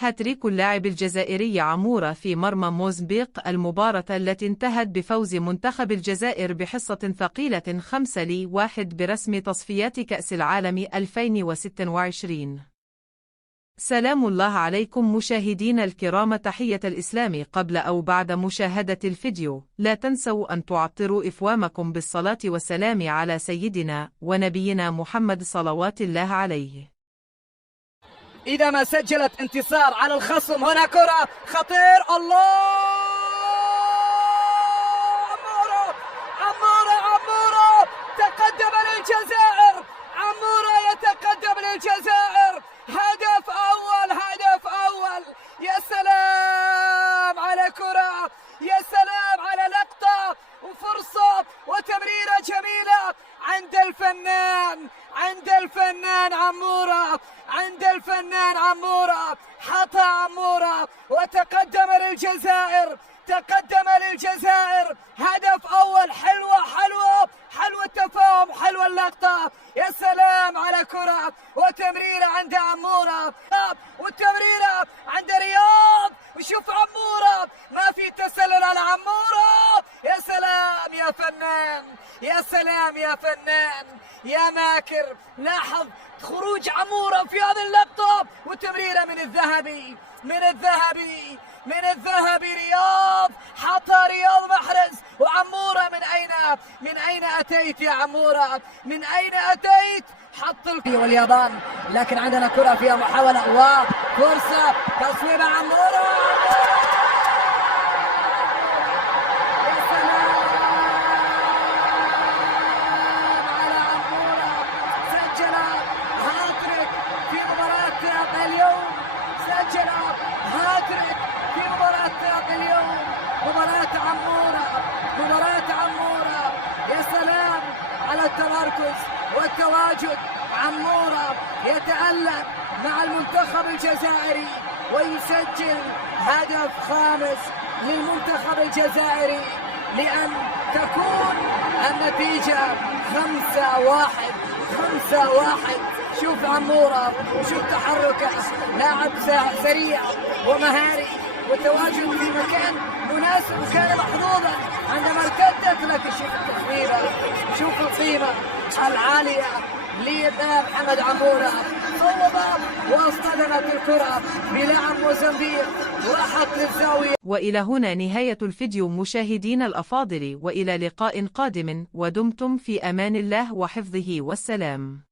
هاتريك اللاعب الجزائري عمورة في مرمى موزمبيق المباراة التي انتهت بفوز منتخب الجزائر بحصة ثقيلة 5-1 برسم تصفيات كأس العالم 2026. سلام الله عليكم مشاهدين الكرام، تحية الإسلام. قبل أو بعد مشاهدة الفيديو لا تنسوا أن تعطروا إفوامكم بالصلاة والسلام على سيدنا ونبينا محمد صلوات الله عليه. إذا ما سجلت انتصار على الخصم. هنا كرة خطير. الله، عمورة تقدم للجزائر. عمورة يتقدم للجزائر. هدف أول. يا سلام على كرة، يا سلام على لقطة وفرصة وتمريرة جميلة عند الفنان عمورة. حطها عمورة وتقدم للجزائر. هدف أول. حلوة التفاهم، حلوة اللقطة. يا سلام على كرة وتمريرة عند عمورة، والتمريرة عند رياض. وشوف عمورة، ما في تسلل على عمورة. يا سلام يا فنان، يا سلام يا فنان يا ماكر. لاحظ خروج عمورة في هذه اللقطة، والتمريرة من الذهبي رياض. حطها رياض محرز. وعمورة من أين أتيت يا عمورة؟ من أين أتيت؟ حط واليابان، لكن عندنا كرة فيها محاولة وفرصة تصويب عمورة. يا سلام على عمورة، سجل هاتريك في مباراة اليوم. مباراة عمورة. يا سلام على التمركز والتواجد. عمورة يتألق مع المنتخب الجزائري ويسجل هدف خامس للمنتخب الجزائري، لأن تكون النتيجة 5-1. شوف عمورة وشوف تحركه، لاعب سريع ومهاري والتواجد في مكان مناسب، وكان محظوظا عندما ارتدت. لكن شوف التسويبة، شوف القيمة العالية لمحمد عمورة. صوب واصطدمت الكرة بلاعب موزمبيق وراحت للزاوية. وإلى هنا نهاية الفيديو مشاهدين الأفاضل، وإلى لقاء قادم، ودمتم في أمان الله وحفظه والسلام.